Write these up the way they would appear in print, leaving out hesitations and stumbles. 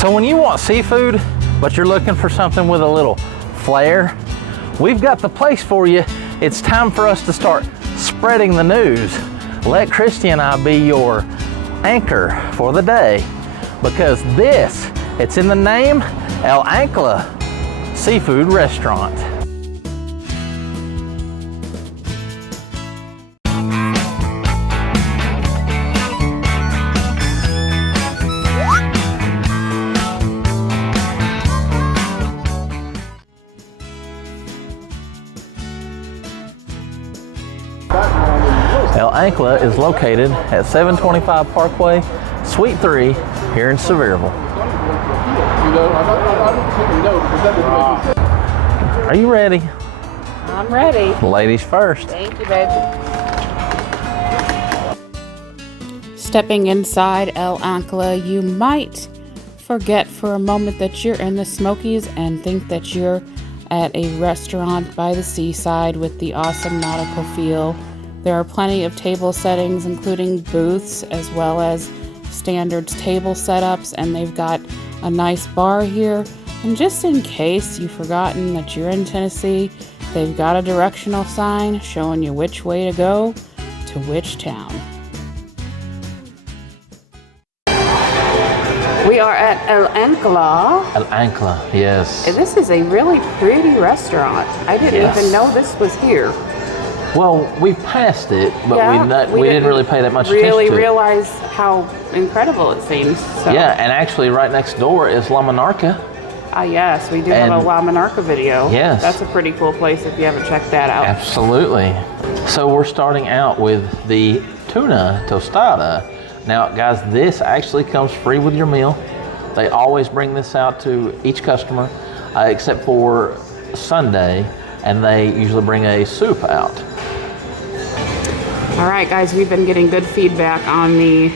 So when you want seafood, but you're looking for something with a little flair, we've got the place for you. It's time for us to start spreading the news. Let Christy and I be your anchor for the day, because it's in the name, Ancla Seafood Restaurant. Ancla is located at 725 Parkway, Suite 3, here in Sevierville. Are you ready? I'm ready. Ladies first. Thank you, baby. Stepping inside Ancla, you might forget for a moment that you're in the Smokies and think that you're at a restaurant by the seaside with the awesome nautical feel. There are plenty of table settings, including booths as well as standard table setups, and they've got a nice bar here. And just in case you've forgotten that you're in Tennessee, they've got a directional sign showing you which way to go to which town. We are at Ancla. Ancla, yes. And this is a really pretty restaurant. I didn't even know this was here. Well, we passed it, but we didn't really pay that much attention to it. Really realize how incredible it seems. So. Yeah, and actually right next door is La Monarca. Yes, we do have a La Monarca video. Yes. That's a pretty cool place if you haven't checked that out. Absolutely. So we're starting out with the tuna tostada. Now, guys, this actually comes free with your meal. They always bring this out to each customer, except for Sunday, and they usually bring a soup out. All right, guys, we've been getting good feedback on the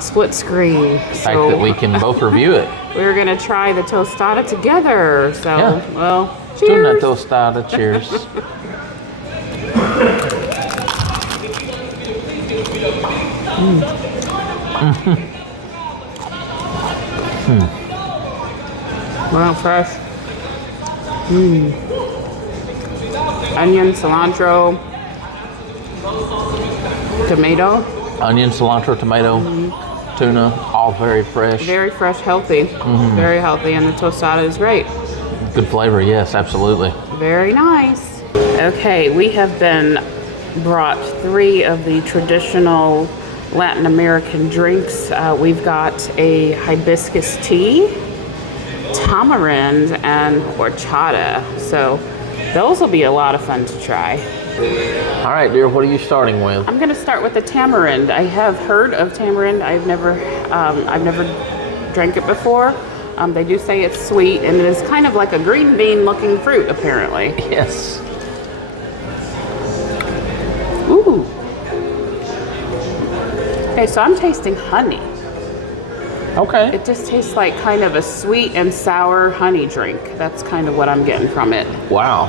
split screen. The fact that we can both review it. We're gonna try the tostada together. So, well, cheers. Tuna tostada, cheers. Well, fresh. Onion, cilantro, tomato. Onion, cilantro, tomato, tuna, all very fresh. Very fresh, healthy. Very healthy, and the tostada is great. Good flavor, yes, absolutely. Very nice. Okay, we have been brought 3 of the traditional Latin American drinks. We've got a hibiscus tea, tamarind, and horchata. So those will be a lot of fun to try. All right, dear, what are you starting with? I'm going to start with the tamarind. I have heard of tamarind. I've never drank it before. They do say it's sweet, and it is kind of like a green bean looking fruit, apparently. Yes. Ooh. Okay, so I'm tasting honey. Okay. It just tastes like kind of a sweet and sour honey drink. That's kind of what I'm getting from it. Wow.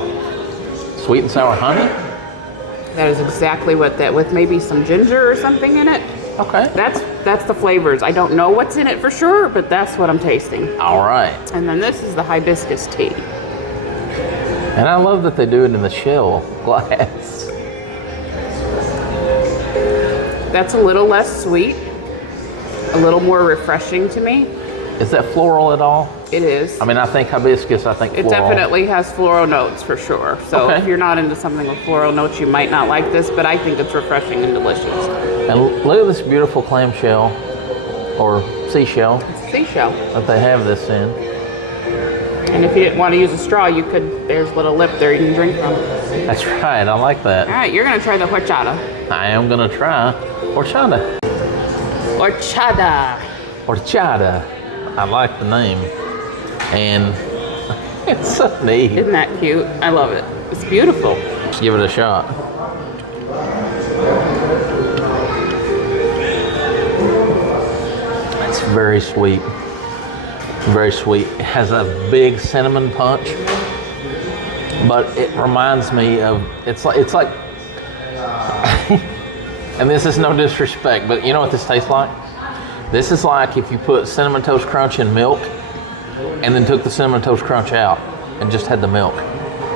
Sweet and sour honey? That is exactly what that, with maybe some ginger or something in it. Okay. That's the flavors. I don't know what's in it for sure, but that's what I'm tasting. All right. And then this is the hibiscus tea. And I love that they do it in the shell glass. That's a little less sweet, a little more refreshing to me. Is that floral at all? It is. I mean, I think hibiscus, floral. It definitely has floral notes for sure. So if you're not into something with floral notes, you might not like this, but I think it's refreshing and delicious. And look at this beautiful clamshell, or seashell. Seashell. That they have this in. And if you didn't want to use a straw, you could, there's a little lip there you can drink from. That's right, I like that. All right, you're going to try the horchata. I am going to try horchata. Horchata. Horchata. I like the name. And it's so neat. Isn't that cute? I love it. It's beautiful. Let's give it a shot. It's very sweet. Very sweet. It has a big cinnamon punch, but it reminds me of, it's like and this is no disrespect, but you know what this tastes like? This is like if you put Cinnamon Toast Crunch in milk and then took the Cinnamon Toast Crunch out and just had the milk.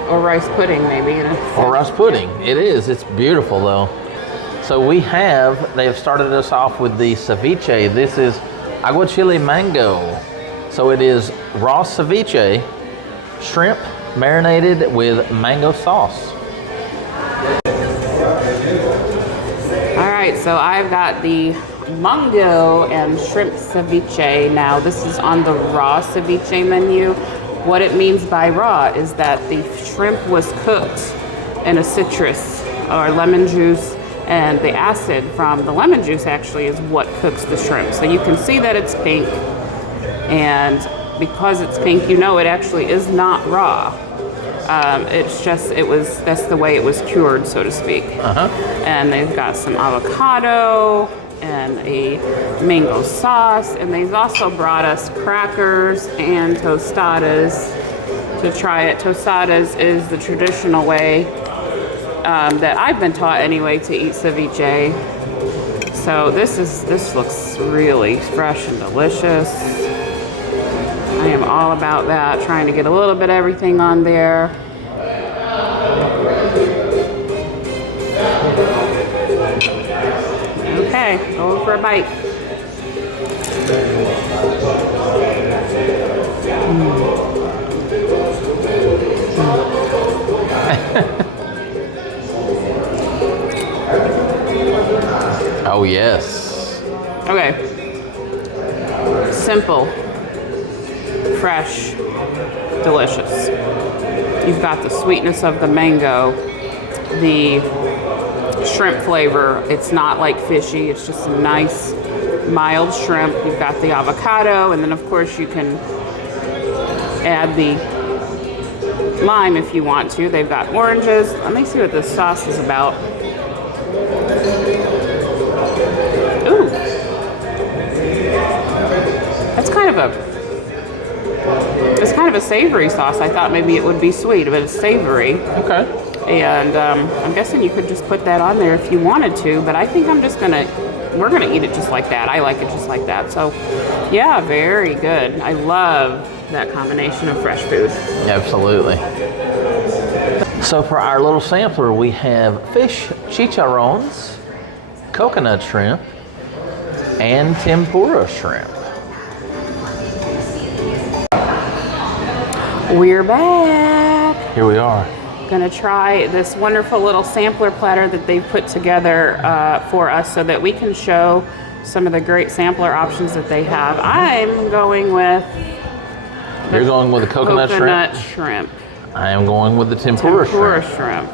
Or rice pudding, maybe. Or rice pudding. It is. It's beautiful, though. So they have started us off with the ceviche. This is aguachile mango. So it is raw ceviche, shrimp marinated with mango sauce. All right, so I've got the mango and shrimp ceviche. Now, this is on the raw ceviche menu. What it means by raw is that the shrimp was cooked in a citrus or lemon juice, and the acid from the lemon juice actually is what cooks the shrimp. So you can see that it's pink, and because it's pink, you know it actually is not raw. That's the way it was cured, so to speak. And they've got some avocado and a mango sauce, and they've also brought us crackers and tostadas to try it. Tostadas is the traditional way that I've been taught anyway to eat ceviche. So this looks really fresh and delicious. I am all about that, trying to get a little bit of everything on there. Okay, going for a bite. Oh, yes. Okay. Simple, fresh, delicious. You've got the sweetness of the mango, the shrimp flavor. It's not like fishy, it's just a nice, mild shrimp. You've got the avocado, and then of course you can add the lime if you want to. They've got oranges. Let me see what this sauce is about. Ooh. It's kind of a savory sauce. I thought maybe it would be sweet, but it's savory. Okay. And I'm guessing you could just put that on there if you wanted to, but I think we're gonna eat it just like that. I like it just like that. So yeah, very good. I love that combination of fresh food. Absolutely. So for our little sampler, we have fish chicharrones, coconut shrimp, and tempura shrimp. We're back. Here we are. Gonna try this wonderful little sampler platter that they've put together for us so that we can show some of the great sampler options that they have. I'm going with You're going with the coconut shrimp. I am going with the tempura shrimp.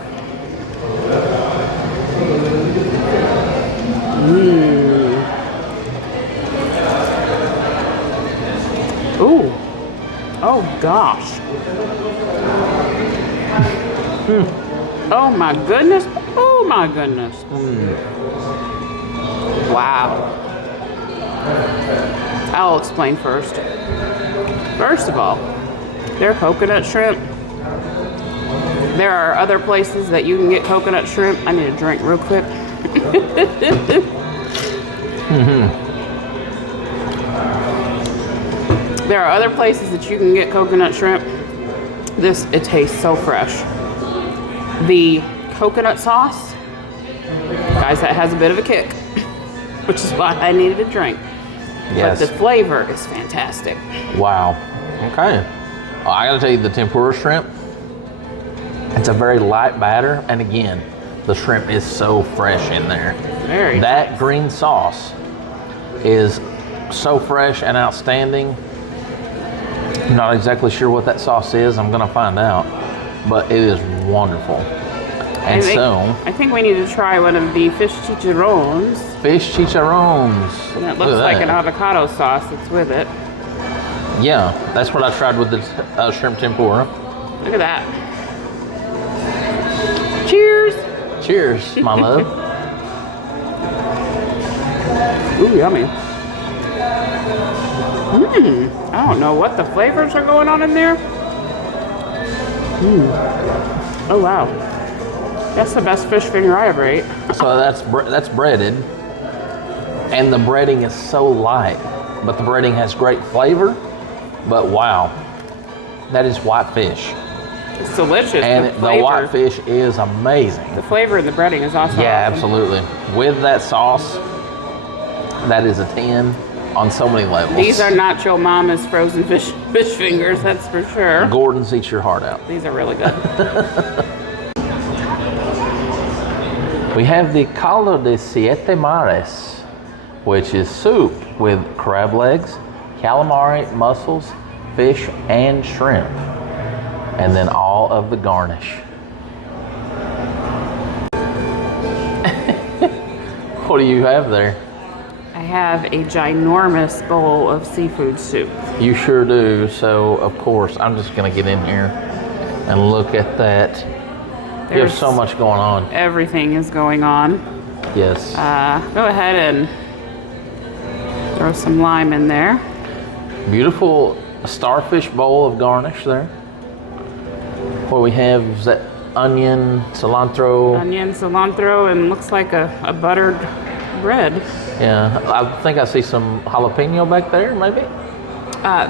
Ooh. Oh gosh. Oh my goodness. Oh my goodness. Wow. I'll explain first. First of all, their coconut shrimp. There are other places that you can get coconut shrimp. I need a drink real quick. There are other places that you can get coconut shrimp. It tastes so fresh. The coconut sauce, guys, that has a bit of a kick, which is why I needed a drink. Yes. But the flavor is fantastic. Wow. Okay. Well, I gotta tell you, the tempura shrimp, it's a very light batter, and again, the shrimp is so fresh in there. Very That nice. green sauce is so fresh and outstanding. I'm not exactly sure what that sauce is. I'm gonna find out, but it is wonderful. And I think we need to try one of the fish chicharrones. Fish chicharrones. And it looks like an avocado sauce that's with it. Yeah, that's what I tried with the shrimp tempura. Look at that. Cheers. Cheers, my love. Ooh, yummy. I don't know what the flavors are going on in there. Oh wow, that's the best fish finger I ever ate. So that's breaded. And the breading is so light, but the breading has great flavor. But wow, that is white fish. It's delicious. And the white fish is amazing. The flavor in the breading is also Yeah, awesome. absolutely. With that sauce, that is a 10 on so many levels. These are not your mama's frozen fish fingers, that's for sure. Gordon's eats your heart out. These are really good. We have the caldo de siete mares, which is soup with crab legs, calamari, mussels, fish, and shrimp. And then all of the garnish. What do you have there? I have a ginormous bowl of seafood soup. You sure do. So, of course, I'm just going to get in here and look at that. There's so much going on. Everything is going on. Yes. Go ahead and throw some lime in there. Beautiful starfish bowl of garnish there. What we have is that onion, cilantro. Onion, cilantro, and looks like a buttered bread. Yeah, I think I see some jalapeno back there, maybe?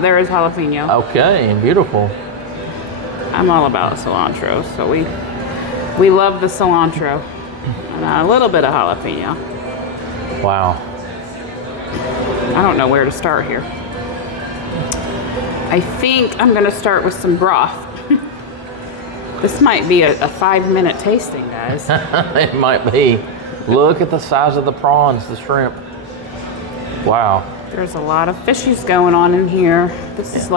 There is jalapeno. Okay, beautiful. I'm all about cilantro, so we love the cilantro. And a little bit of jalapeno. Wow. I don't know where to start here. I think I'm gonna start with some broth. This might be a 5-minute tasting, guys. It might be. Look at the size of the prawns, the shrimp. Wow. There's a lot of fishies going on in here. This is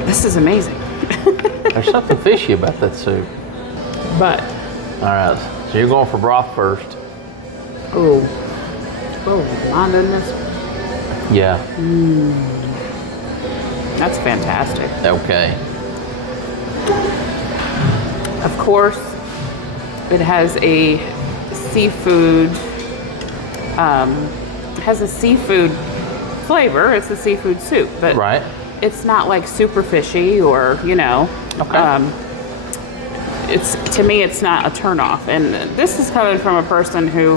this is amazing. There's something fishy about that soup. But, All right, so you're going for broth first. oh my goodness. Yeah. That's fantastic. Okay. Of course, it has a seafood, flavor. It's a seafood soup, but Right. it's not like super fishy or, Okay. To me, it's not a turnoff. And this is coming from a person who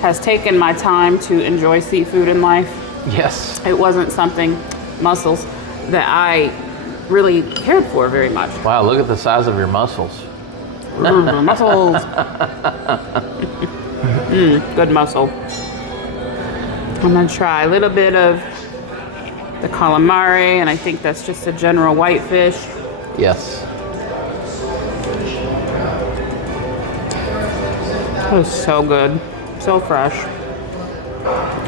has taken my time to enjoy seafood in life. Yes. It wasn't something, mussels, that I really cared for very much. Wow, look at the size of your muscles. Mussels. Good mussel. I'm gonna try a little bit of the calamari, and I think that's just a general whitefish. Yes. It was so good, so fresh,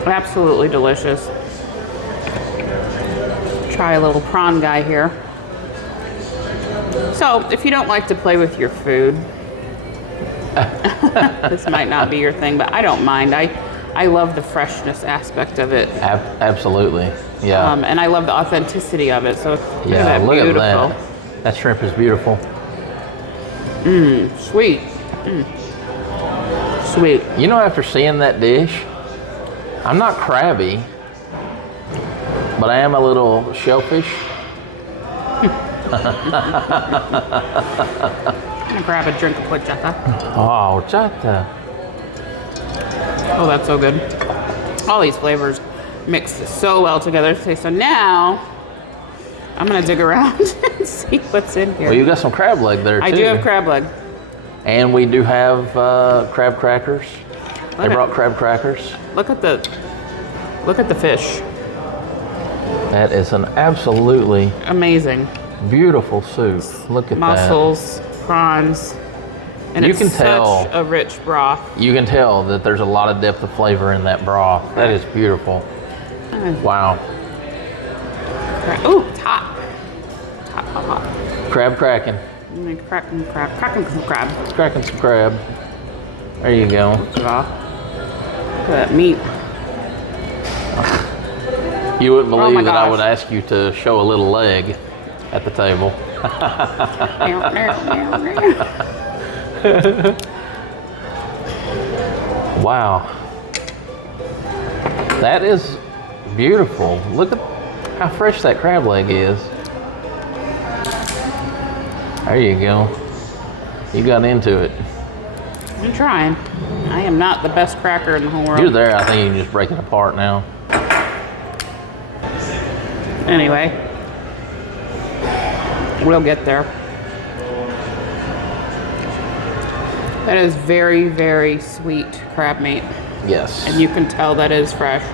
absolutely delicious. Try a little prawn guy here. So, if you don't like to play with your food, this might not be your thing, but I don't mind. I love the freshness aspect of it. Absolutely. Yeah. And I love the authenticity of it. So, Yeah, look beautiful. at that. That shrimp is beautiful. Sweet. Sweet. You know, after seeing that dish, I'm not crabby, but I am a little shellfish. I'm gonna grab a drink of horchata. Oh, chata. Oh, that's so good. All these flavors mix so well together. So now, I'm gonna dig around and see what's in here. Well, you got some crab leg there, too. I do have crab leg. And we do have crab crackers. They brought crab crackers. Look at the fish. That is an absolutely Amazing. beautiful soup. Look at Mussels, prawns, and You it's can tell- such a rich broth. that. You can tell that there's a lot of depth of flavor in that broth. That is beautiful. Wow. Ooh, it's hot. It's hot, hot, hot. Crab cracking. Cracking some crab. Cracking some crab. There you go. Look at that meat. You wouldn't Oh believe my that I gosh. would ask you to show a little leg at the table. Wow. That is beautiful. Look at how fresh that crab leg is. There you go. You got into it. I'm trying. I am not the best cracker in the whole world. You're there. I think you can just break it apart now. Anyway, we'll get there. That is very, very sweet crab meat. Yes. And you can tell that it is fresh.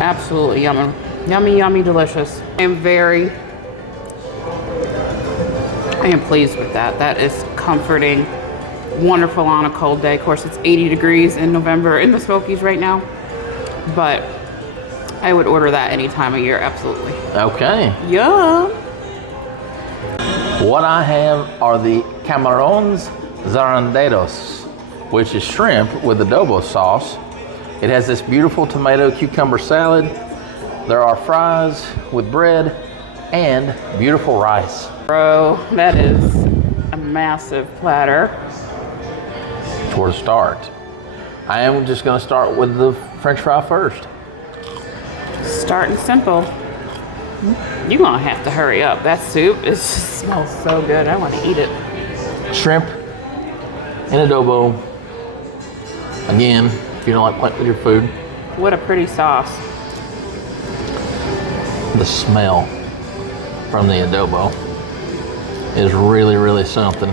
Absolutely yummy. Yummy, yummy, delicious. I am pleased with that. That is comforting, wonderful on a cold day. Of course, it's 80 degrees in November in the Smokies right now, but I would order that any time of year, absolutely. Okay. Yum. What I have are the camarones zaranderos, which is shrimp with adobo sauce. It has this beautiful tomato cucumber salad. There are fries with bread and beautiful rice. Bro, that is a massive platter. For the start, I am just going to start with the French fry first. Starting simple. You're gonna have to hurry up. That soup smells so good. I want to eat it. Shrimp in adobo. Again, if you don't like playing with your food. What a pretty sauce. The smell from the adobo is really, really something.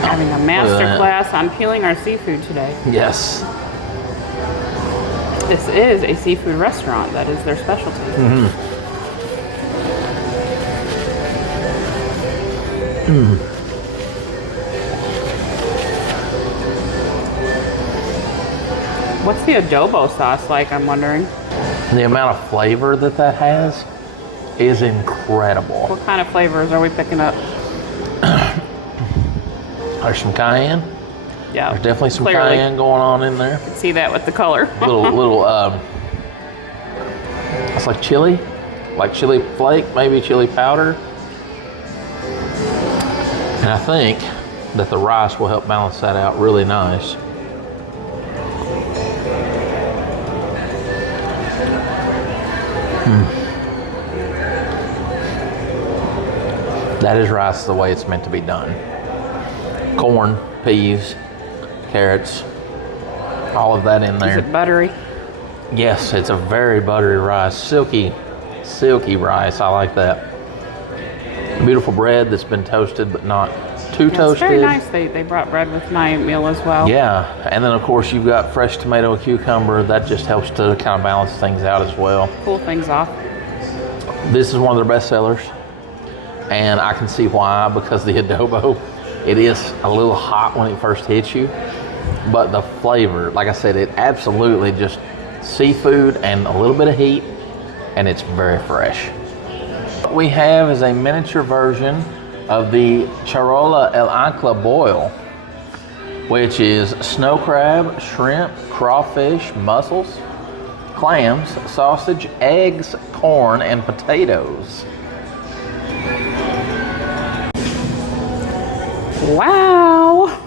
Having a master class on peeling our seafood today. Yes. This is a seafood restaurant. That is their specialty. Mm-hmm. Mm. What's the adobo sauce like, I'm wondering? The amount of flavor that has is incredible. What kind of flavors are we picking up? There's some cayenne. Yeah. There's definitely some clearly. cayenne going on in there. See that with the color. It's like chili flake, maybe chili powder. And I think that the rice will help balance that out really nice. That is rice the way it's meant to be done. Corn, peas, carrots, all of that in there. Is it buttery? Yes, it's a very buttery rice. Silky rice. I like that. Beautiful bread that's been toasted but not too toasted. It's very nice. They brought bread with my meal as well. Yeah, and then of course you've got fresh tomato and cucumber. That just helps to kind of balance things out as well. Cool things off. This is one of their best sellers, and I can see why, because the adobo, it is a little hot when it first hits you, but the flavor, like I said, it absolutely just seafood and a little bit of heat, and it's very fresh. What we have is a miniature version of the charola el Ancla boil, which is snow crab, shrimp, crawfish, mussels, clams, sausage, eggs, corn, and potatoes. Wow.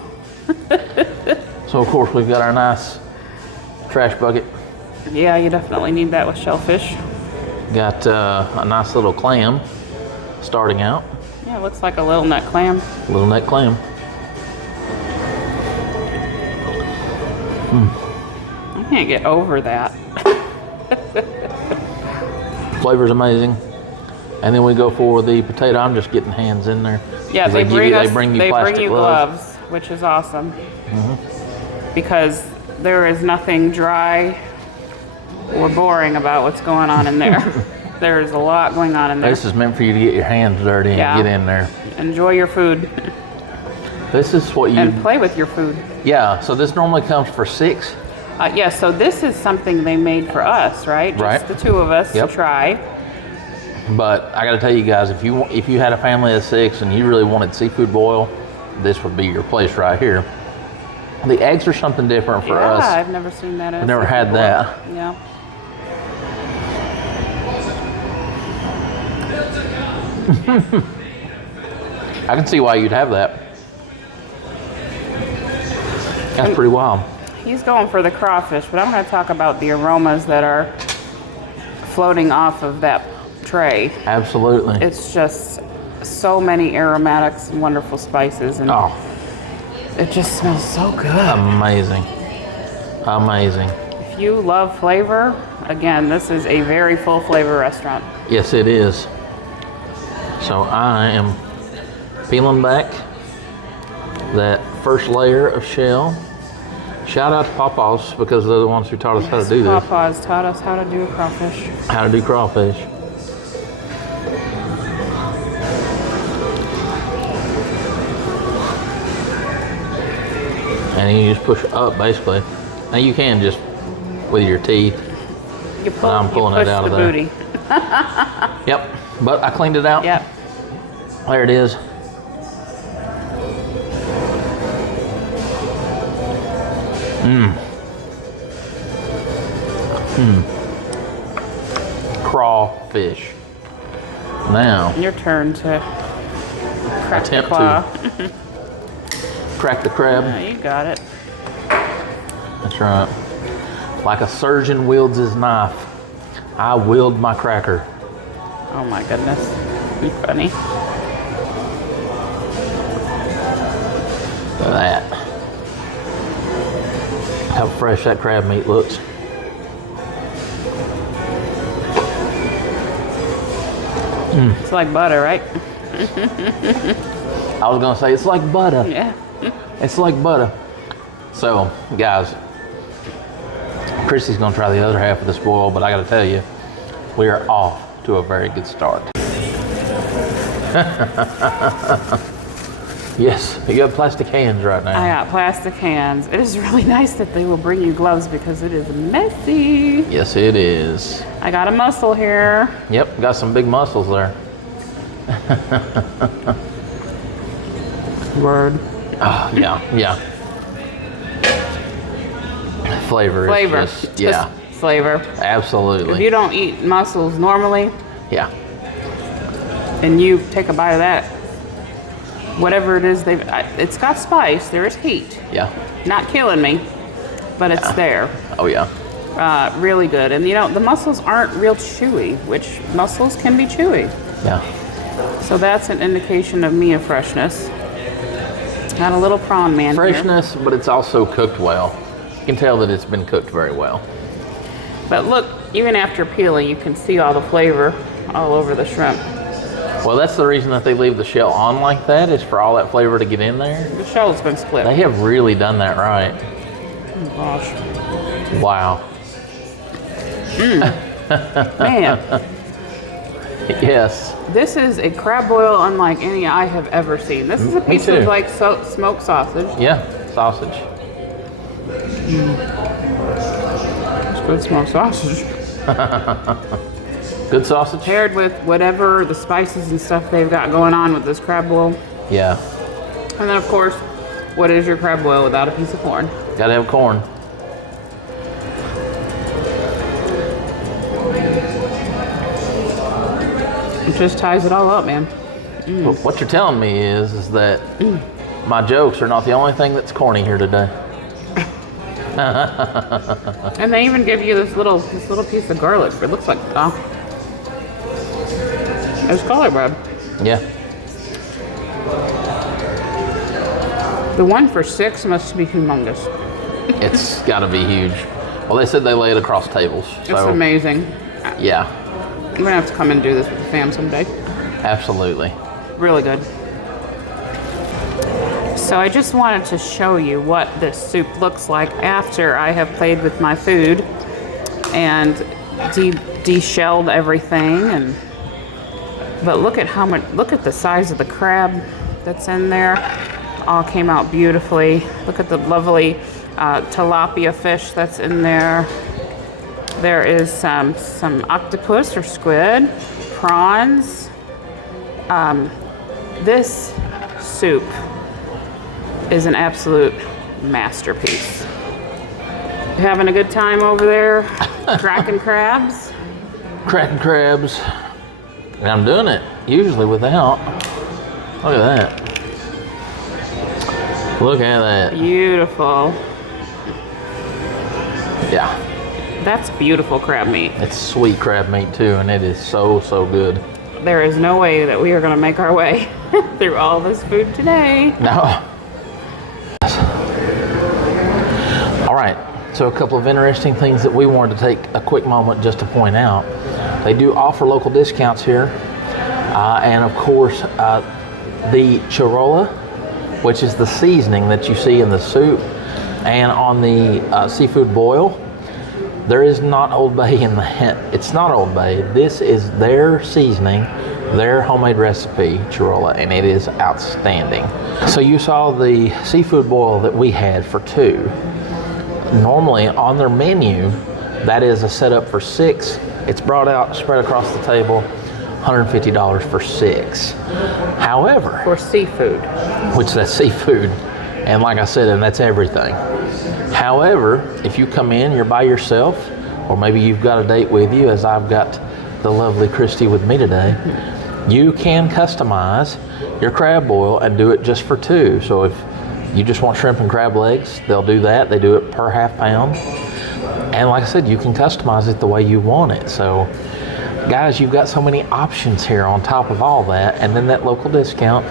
So of course we've got our nice trash bucket. Yeah, you definitely need that with shellfish. Got a nice little clam starting out. Yeah, it looks like a little neck clam. Little neck clam. I can't get over that. Flavor's amazing. And then we go for the potato. I'm just getting hands in there. Yeah, they bring you plastic gloves, which is awesome. Because there is nothing dry or boring about what's going on in there. There's a lot going on in there. This is meant for you to get your hands dirty and get in there. Enjoy your food. This is what you... And play with your food. Yeah, so this normally comes for $6. Yeah, so this is something they made for us, right? Just the two of us to try. But I got to tell you guys, if you had a family of 6 and you really wanted seafood boil, this would be your place right here. The eggs are something different for us. Yeah, I've never seen that. I've never had that. Yeah. I can see why you'd have that. That's pretty wild. He's going for the crawfish, but I'm going to talk about the aromas that are floating off of that tray. Absolutely. It's just so many aromatics and wonderful spices, and Oh, it just smells so good. amazing. Amazing. If you love flavor, again, this is a very full flavor restaurant. Yes, it is. So I am peeling back that first layer of shell. Shout out to Papa's because they're the ones who taught us how to do this. Papa's taught us how to do crawfish. How to do crawfish. And you just push up basically. Now you can just with your teeth. You pull, I'm pulling it out of there. Booty. Yep, but I cleaned it out. Yep. There it is. Crawfish. Now, Your turn to crack the attempt claw. to crack the crab. You got it. That's right. Like a surgeon wields his knife, I wield my cracker. Oh my goodness. You funny. Look at that. How fresh that crab meat looks. It's like butter, right? I was gonna say it's like butter. Yeah. It's like butter. So, guys, Christy's gonna try the other half of this boil, but I gotta tell you, we are off to a very good start. Yes, you got plastic hands right now. I got plastic hands. It is really nice that they will bring you gloves because it is messy. Yes, it is. I got a mussel here. Yep, got some big muscles there. Word. Oh, yeah, yeah. Flavor is just, yeah, Just flavor. If absolutely. you don't eat mussels normally Yeah, and you take a bite of that, whatever it is, it's got spice. There is heat. yeah. Not killing me, but it's there. Oh, yeah. Really good. And you know, the mussels aren't real chewy, which mussels can be chewy. Yeah. So that's an indication of me of freshness. Got a little prawn man here. Freshness, but it's also cooked well. You can tell that it's been cooked very well. But look, even after peeling, you can see all the flavor all over the shrimp. Well, that's the reason that they leave the shell on like that, is for all that flavor to get in there. The shell's been split. They have really done that right. Oh gosh. Wow. Man, Yes. this is a crab boil unlike any I have ever seen. This is a Me piece too. of like smoked sausage. Yeah, sausage. It's good smoked sausage. Good sausage? Paired with whatever the spices and stuff they've got going on with this crab boil. Yeah. And then of course, what is your crab boil without a piece of corn? Gotta have corn. It just ties it all up, man. But what you're telling me is that my jokes are not the only thing that's corny here today. And they even give you this little piece of garlic. It looks like it's garlic bread. Yeah. The one for $6 must be humongous. It's gotta be huge. Well, they said they lay it across tables. So, It's amazing. yeah, I'm gonna have to come and do this with the fam someday. absolutely. Really good. So I just wanted to show you what this soup looks like after I have played with my food and de-shelled everything. But look at look at the size of the crab that's in there. All came out beautifully. Look at the lovely tilapia fish that's in there. There is some octopus or squid, prawns. This soup is an absolute masterpiece. You having a good time over there, cracking crabs? Cracking crabs. And I'm doing it usually without. Look at that. Look at that. Beautiful. Yeah. That's beautiful crab meat. It's sweet crab meat too, and it is so, so good. there is no way that we are going to make our way through all this food today. No. All right, so a couple of interesting things that we wanted to take a quick moment just to point out. They do offer local discounts here. And of course, the chirola, which is the seasoning that you see in the soup and on the seafood boil, there is not Old Bay in that. It's not Old Bay. This is their seasoning, their homemade recipe, chirola, and it is outstanding. So you saw the seafood boil that we had for 2. Normally on their menu, that is a setup for 6. It's brought out, spread across the table, $150 for 6. However, For seafood. which that's seafood, and like I said, and that's everything. However, if you come in, you're by yourself, or maybe you've got a date with you, as I've got the lovely Christy with me today, you can customize your crab boil and do it just for 2. So if you just want shrimp and crab legs, they'll do that. They do it per half pound. And like I said, you can customize it the way you want it. So guys, you've got so many options here on top of all that, and then that local discount.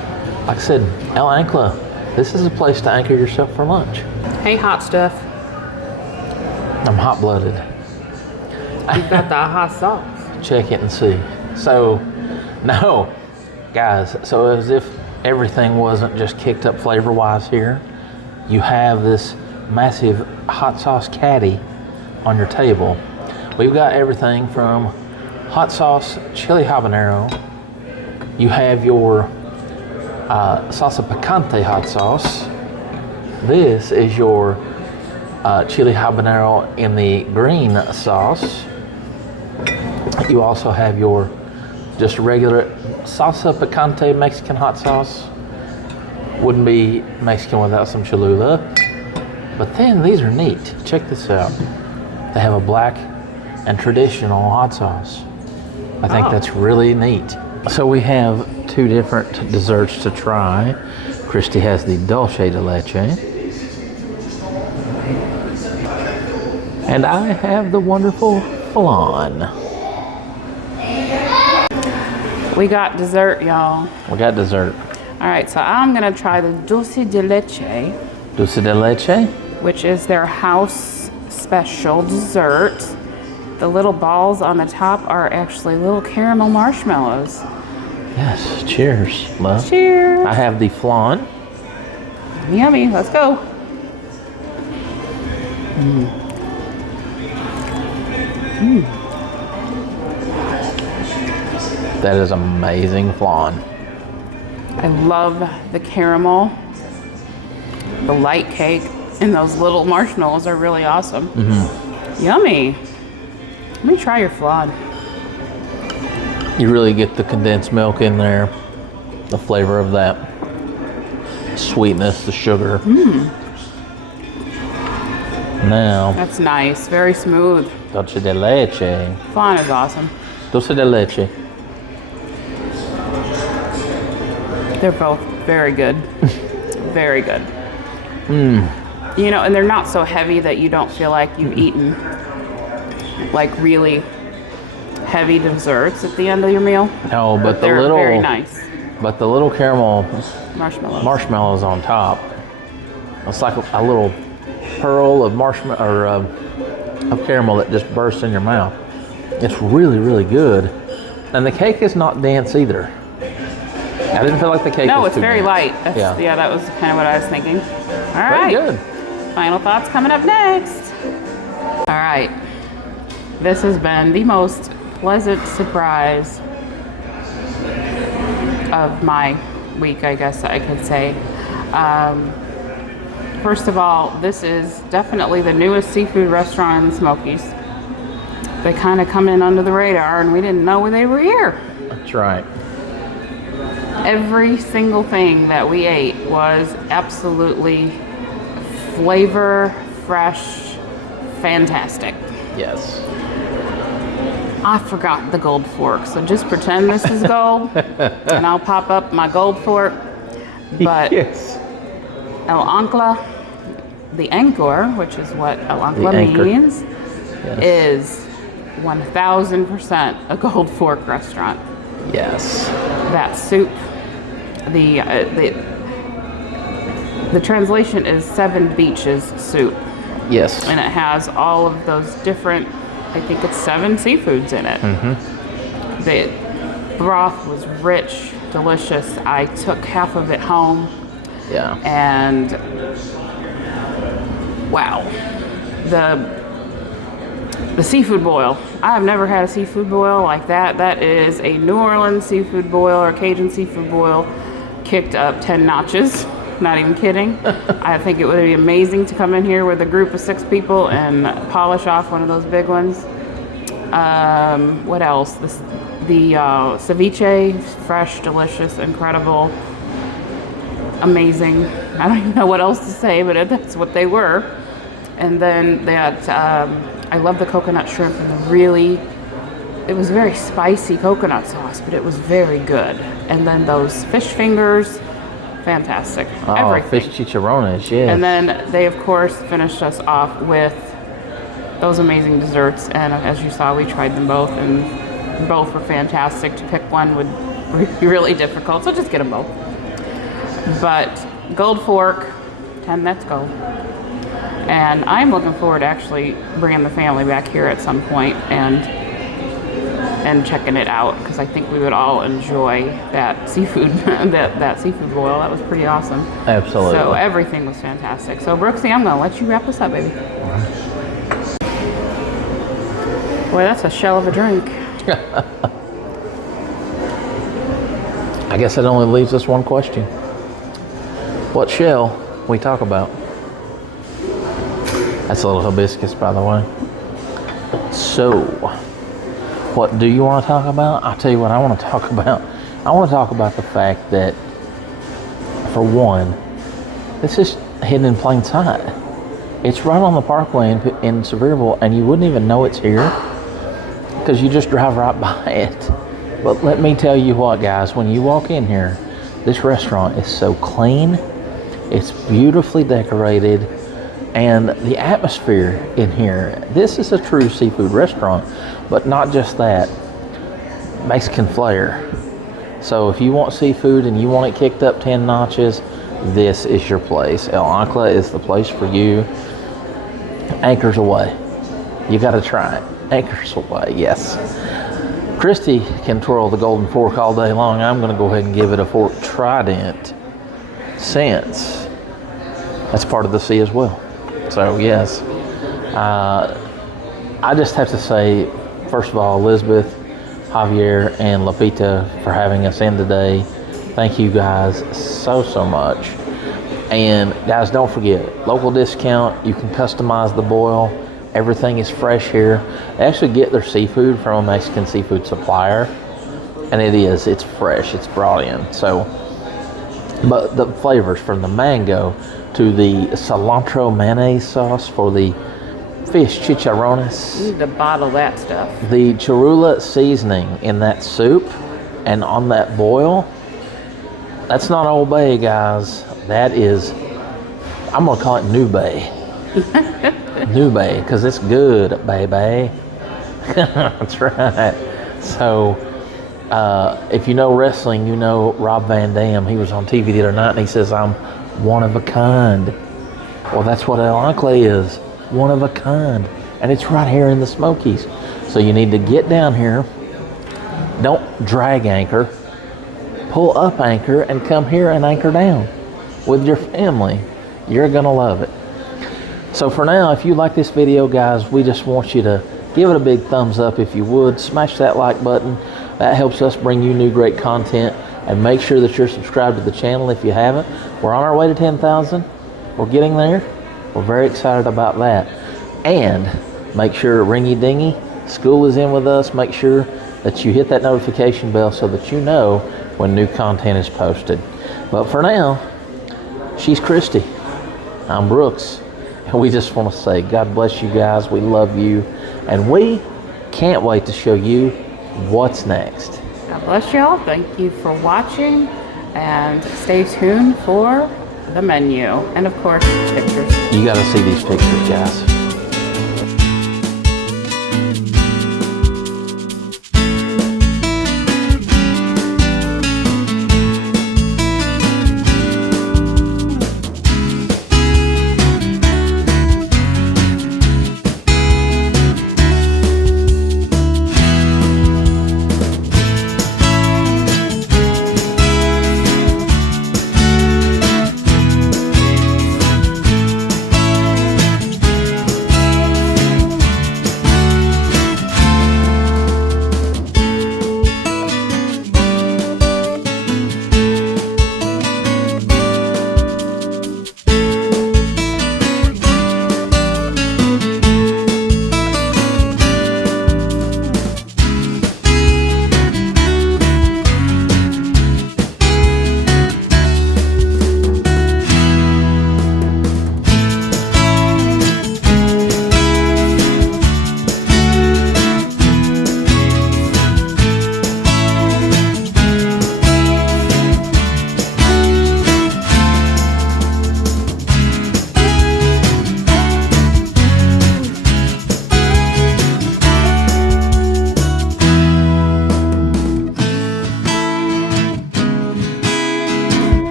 Like I said, El Ancla, this is a place to anchor yourself for lunch. Hey, hot stuff. I'm hot-blooded. You've got the hot sauce. Check it and see. So, no, guys, so as if everything wasn't just kicked up flavor-wise here, you have this massive hot sauce caddy on your table. We've got everything from hot sauce, chili habanero. You have your salsa picante hot sauce. This is your chili habanero in the green sauce. You also have your just regular salsa picante Mexican hot sauce. Wouldn't be Mexican without some Cholula. But then these are neat. Check this out. They have a black and traditional hot sauce. I think that's really neat. So we have 2 different desserts to try. Christy has the dulce de leche. And I have the wonderful flan. We got dessert, y'all. We got dessert. All right, so I'm going to try the dulce de leche, Dulce de leche. which is their house special dessert. The little balls on the top are actually little caramel marshmallows. Yes, cheers, love. Cheers. I have the flan. Yummy, let's go. That is amazing flan. I love the caramel, the light cake, and those little marshmallows are really awesome. Yummy. Let me try your flan. You really get the condensed milk in there, the flavor of that sweetness, the sugar. Now, That's nice, very smooth. dulce de leche. Flan is awesome. Dulce de leche. They're both very good. Very good. You know, and they're not so heavy that you don't feel like you've eaten like really heavy desserts at the end of your meal. No, but the They're little, very nice. but the little caramel Marshmallows. on top. It's like a little pearl of marshmallow or of caramel that just bursts in your mouth. It's really, really good, and the cake is not dense either. I didn't feel like the cake. No, was it's too very dense. light. Yeah, that was kind of what I was thinking. All right. Very good. Final thoughts coming up next. All right. This has been the most pleasant surprise of my week, I guess I could say. First of all, this is definitely the newest seafood restaurant in the Smokies. They kind of come in under the radar and we didn't know they were here. That's right. Every single thing that we ate was absolutely flavor, fresh, fantastic. Yes. I forgot the gold fork, so just pretend this is gold, and I'll pop up my gold fork. But yes. El Ancla, the anchor, which is what El Ancla anchor. means, Yes. is 1000% a gold fork restaurant. Yes. That soup, the translation is 7 beaches soup. Yes. And it has all of those different, I think it's 7 seafoods in it. The broth was rich, delicious. I took half of it home. Yeah. And wow, the seafood boil. I have never had a seafood boil like that. That is a New Orleans seafood boil or Cajun seafood boil kicked up 10 notches. Not even kidding. I think it would be amazing to come in here with a group of 6 people and polish off one of those big ones. What else? The ceviche, fresh, delicious, incredible, amazing. I don't even know what else to say, but that's what they were. And then that, I love the coconut shrimp and it was very spicy coconut sauce, but it was very good. And then those fish fingers, fantastic. Oh, everything. fish chicharrones, yes. And then they, of course, finished us off with those amazing desserts. And as you saw, we tried them both, and both were fantastic. To pick one would be really difficult, so just get them both. But Gold Fork, 10, let's go. And I'm looking forward to actually bringing the family back here at some point and checking it out, because I think we would all enjoy that seafood that seafood boil. That was pretty awesome. Absolutely. So everything was fantastic. So Brooksy, I'm gonna let you wrap this up, baby. Boy, that's a shell of a drink. I guess it only leaves us one question. What shall we talk about? That's a little hibiscus, by the way. So, what do you want to talk about? I'll tell you what I want to talk about. I want to talk about the fact that, for one, this is hidden in plain sight. It's right on the parkway in Sevierville, and you wouldn't even know it's here because you just drive right by it. But let me tell you what, guys, when you walk in here, this restaurant is so clean, it's beautifully decorated, and the atmosphere in here, this is a true seafood restaurant, but not just that, Mexican flair. So if you want seafood and you want it kicked up 10 notches, this is your place. El Ancla is the place for you. Anchors away. You got to try it. Anchors away, yes. Christy can twirl the golden fork all day long. I'm going to go ahead and give it a fork trident, since that's part of the sea as well. So yes, I just have to say, first of all, Elizabeth, Javier, and Lapita for having us in today. Thank you guys so much. And guys, don't forget, local discount. You can customize the boil. Everything is fresh here. They actually get their seafood from a Mexican seafood supplier, and it's fresh, it's brought in. So, but the flavors from the mango to the cilantro mayonnaise sauce for the fish chicharrones. You need to bottle that stuff. The Cholula seasoning in that soup and on that boil. That's not Old Bay, guys. That is, I'm going to call it New Bay. New Bay, because it's good, baby. That's right. So, if you know wrestling, you know Rob Van Dam. He was on TV the other night and he says, I'm one of a kind. Well, that's what El Ancla is. One of a kind. And it's right here in the Smokies. So you need to get down here. Don't drag anchor. Pull up anchor and come here and anchor down with your family. You're going to love it. So for now, if you like this video, guys, we just want you to give it a big thumbs up if you would. Smash that like button. That helps us bring you new great content. And make sure that you're subscribed to the channel if you haven't. We're on our way to 10,000. We're getting there. We're very excited about that. And make sure, ringy dingy, school is in with us. Make sure that you hit that notification bell so that you know when new content is posted. But for now, she's Christy. I'm Brooks. And we just want to say, God bless you guys. We love you. And we can't wait to show you what's next. God bless y'all. Thank you for watching. And stay tuned for the menu. And of course, pictures. You got to see these pictures, guys.